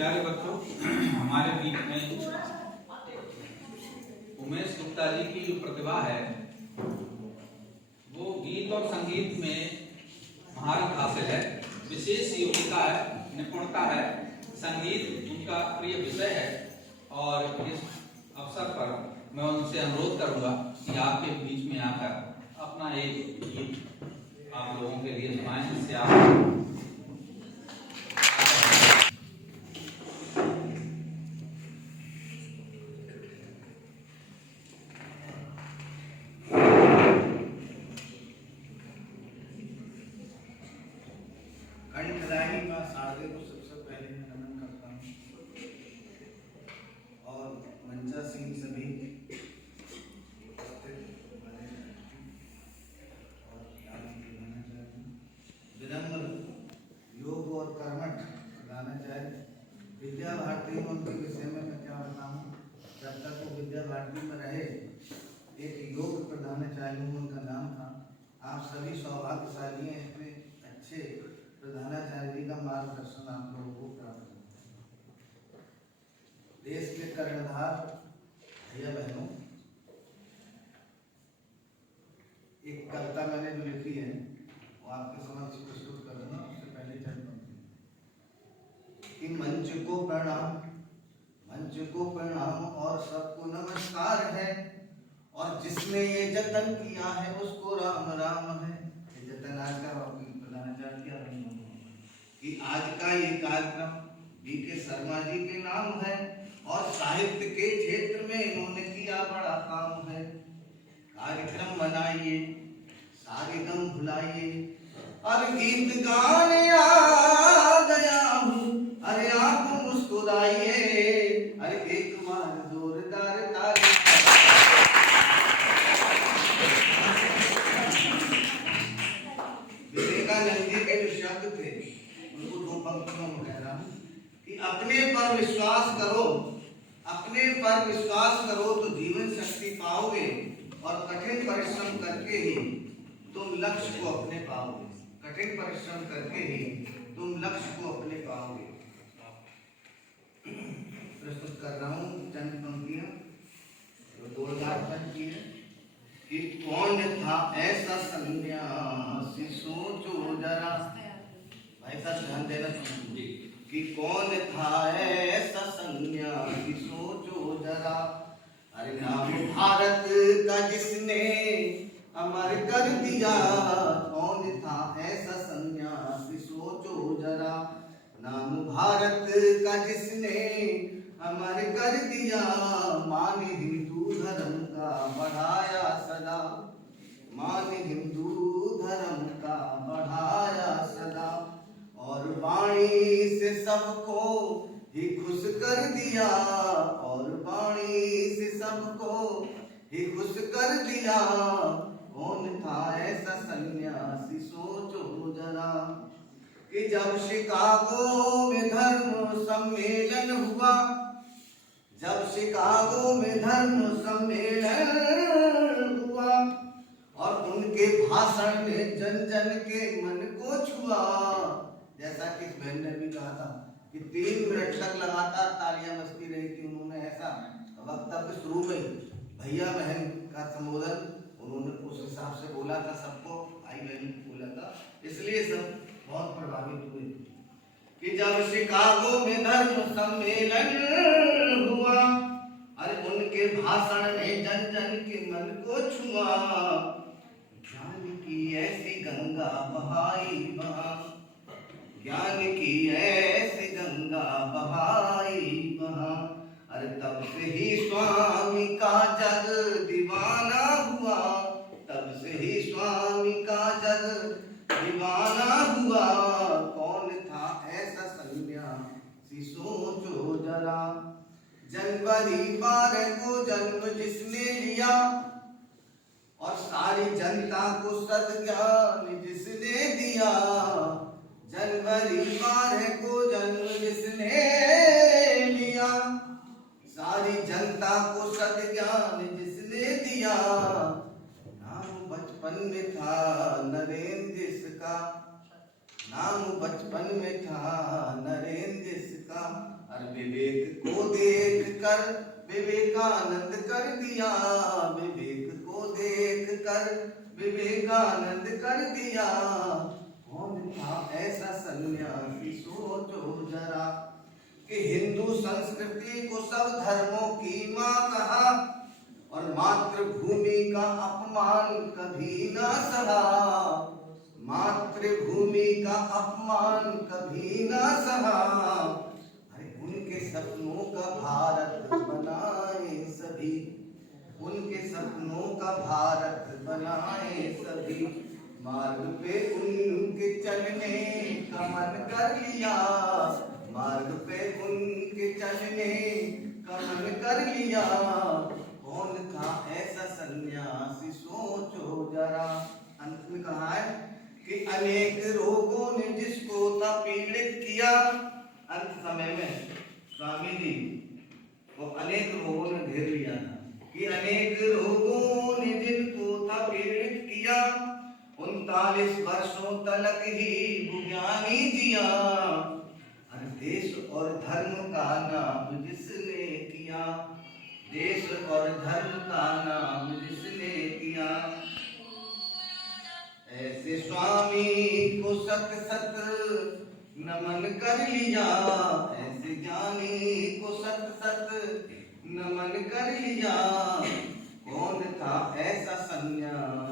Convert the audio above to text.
प्यारे बच्चों, हमारे बीच में उमेश गुप्ता जी की जो प्रतिभा है वो गीत और संगीत में महारत हासिल है, विशेष योग्यता है, निपुणता है। संगीत उनका प्रिय विषय है और इस अवसर पर मैं उनसे अनुरोध करूंगा कि आपके बीच में आकर अपना एक गीत आप लोगों के लिए सुनाएं, जिससे आप कंठदायी मां शारदे को सबसे पहले मैं नमन करता हूँ और मंचा सिंह सभी विनम्र योग और कर्मठ गाना चाहे विद्या भारती में उनके विषय में मैं क्या बताऊँ। जब तक वो विद्या भारती में रहे एक योग प्रधानाचार्य उनका नाम था। आप सभी सौभाग्यशाली हैं, इतने अच्छे प्रधानाचार्य जी का मार्गदर्शन आप लोगों को प्राप्त हो। देश के कर्णधार भैया बहनों, एक कविता मैंने जो लिखी है वो आपके समक्ष प्रस्तुत करूंगा। उससे पहले चल कि मंच को प्रणाम और सबको नमस्कार है, और जिसने ये जतन किया है उसको राम राम है। ये जतन आज का प्रधानाचार्य किया कि आज का ये कार्यक्रम D.K. शर्मा जी के नाम है और साहित्य के क्षेत्र में इन्होंने किया बड़ा काम है। कार्यक्रम बनाइए, सारे गम भुलाइए, और गीत गाने आ गया हूँ, अरे आप मुस्कुराइए, अरे एक बार जोरदार ताली। विवेकानंद जी के जो शब्द थे उनको दो पंक्तियों में कह रहा हूं कि अपने पर विश्वास करो तो जीवन शक्ति पाओगे, और कठिन परिश्रम करके ही तुम लक्ष्य को अपने पाओगे। कठिन परिश्रम करके ही तुम लक्ष्य को अपने पाओगे। प्रस्तुत कर रहा हूं चंद पंक्तियां जो 2005 की है कि कौन था ऐसा सन्यासी सोचो जरा। भाई साहब ध्यान देना चाहिए कि कौन था ऐसा सन्यासी सोचो जरा। अरे नाम भारत का जिसने अमर कर दिया, कौन था ऐसा सन्यासी सोचो जरा। नाम भारत का जिसने अमर कर दिया, मान हिंदू धर्म का बढ़ाया सदा, मान हिंदू धर्म का बढ़ाया सदा, और वाणी से सबको ही खुश कर दिया, और वाणी से सबको ही खुश कर दिया। कौन था ऐसा सन्यासी सोचो जरा कि जब शिकागो में धर्म सम्मेलन हुआ, जब शिकागो में धर्म सम्मेलन हुआ, और उनके भाषण ने जन जन के मन को छुआ। जैसा कि इस बहन ने भी कहा था कि 3 मिनट तक लगातार तालियां बजती रही थी। उन्होंने ऐसा वक्तव्य शुरू में भैया बहन का संबोधन उन्होंने उस हिसाब से बोला था, सबको भाई बहन बोला था, इसलिए सब बहुत प्रभावित हुए कि जब शिकागो में धर्म सम्मेलन हुआ, अरे उनके भाषण ने जन जन के मन को छुआ। ज्ञान की ऐसी गंगा बहाई वहां, ज्ञान की ऐसी गंगा बहाई वहां, अरे तब से ही स्वामी का जग दीवाना हुआ, तब से ही स्वामी का जग दीवाना हुआ। कौन था ऐसा सन्यासी सोचो जरा। जनवरी 12 को जन्म जिसने लिया, और सारी जनता को सद्ज्ञान जिसने दिया। जनवरी 12 को जन्म जिसने लिया, सारी जनता को सद्ज्ञान जिसने दिया। नाम बचपन में था नरेंद्र जिसका, नाम बचपन में था नरेंद्र जिसका, अरे विवेक को देख कर विवेकानंद कर दिया, विवेक को देख कर विवेकानंद कर दिया। कौन था ऐसा सन्यासी सोचो जरा, कि हिंदू संस्कृति को सब धर्मों की मां कहा, और मातृभूमि का अपमान कभी ना सहा, मातृभूमि का अपमान कभी ना सहा। अरे उनके सपनों का भारत बनाए सभी, उनके सपनों का भारत बनाए सभी। मार्ग पे उनके चलने का मन कर लिया, मार्ग पे उनके चलने का मन कर लिया। कौन था ऐसा सन्यासी सोचो जरा। अंत में कहा है कि अनेक रोगों ने जिसको था पीड़ित किया। अंत समय में स्वामी जी वो अनेक रोगों ने घेर लिया था, कि अनेक रोगों ने जिनको था पीड़ित किया। 39 वर्षों तक ही बुज्ञानी जिया, हर देश और धर्म का नाम जिसने किया, देश और धर्म का नाम जिसने किया। ऐसे स्वामी को सत सत नमन कर लिया, ऐसे ज्ञानी को सत सत नमन कर लिया। कौन था ऐसा सन्यासी